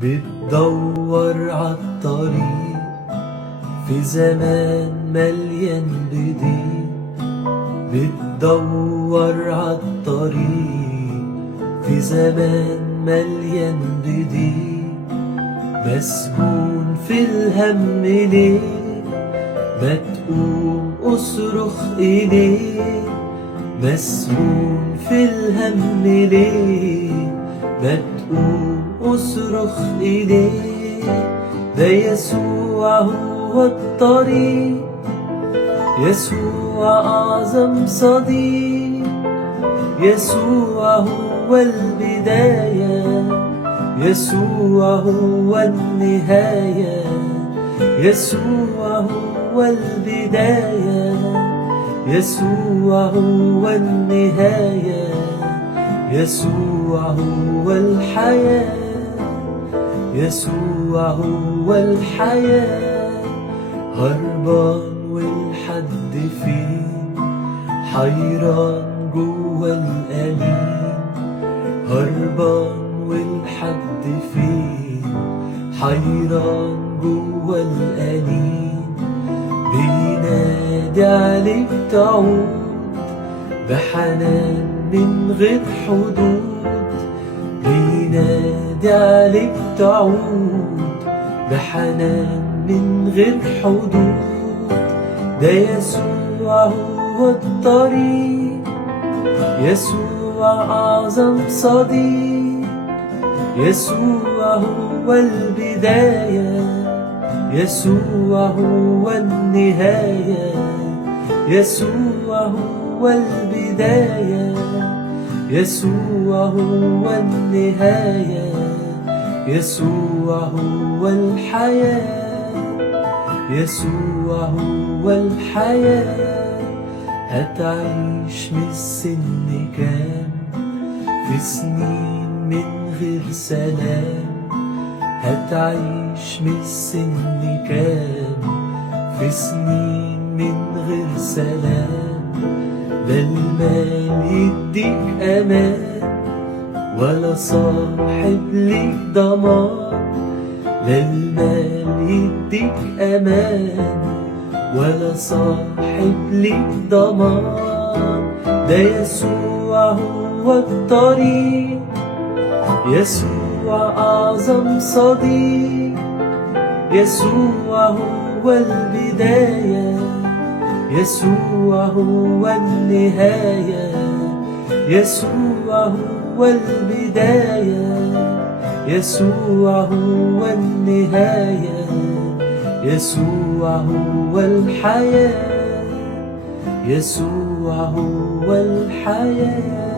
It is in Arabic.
بتدور عالطريق في زمان مليان بضيق. بتدور عالطريق في زمان مليان بضيق. مسجون في الهم ليه؟ ما تقوم اصرخ إليه. مسجون في الهم ليه؟ ما تقوم اصرخ إليه. ده يسوع هو الطريق، يسوع أعظم صديق. يسوع هو البداية، يسوع هو النهاية. يسوع هو البداية، يسوع هو النهاية. يسوع هو الحياة، يسوع هو الحياة. هربان والحد فين؟ حيران جوا الأنين. هربان والحد فين؟ حيران جوا الأنين. بينادي عليك تعود بحنان من غير حدود. بينادي عليك تعود بحنان من غير حدود. ده يسوع هو الطريق، يسوع أعظم صديق. يسوع هو البداية، يسوع هو النهاية. يسوع هو البداية، يسوع هو النهاية. يسوع هو الحياة، يسوع هو الحياة. هتعيش من السن كام؟ في سنين من غير سلام. هتعيش من السن كام؟ في سنين من غير سلام. لا المال يديك أمان، ولا صاحب ليك ضمان. لا المال يديك أمان، ولا صاحب ليك ضمان. ده يسوع هو الطريق، يسوع أعظم صديق. يسوع هو البداية، يسوع هو النهاية. يسوع هو البداية، يسوع هو النهاية. يسوع هو الحياة، يسوع هو الحياة.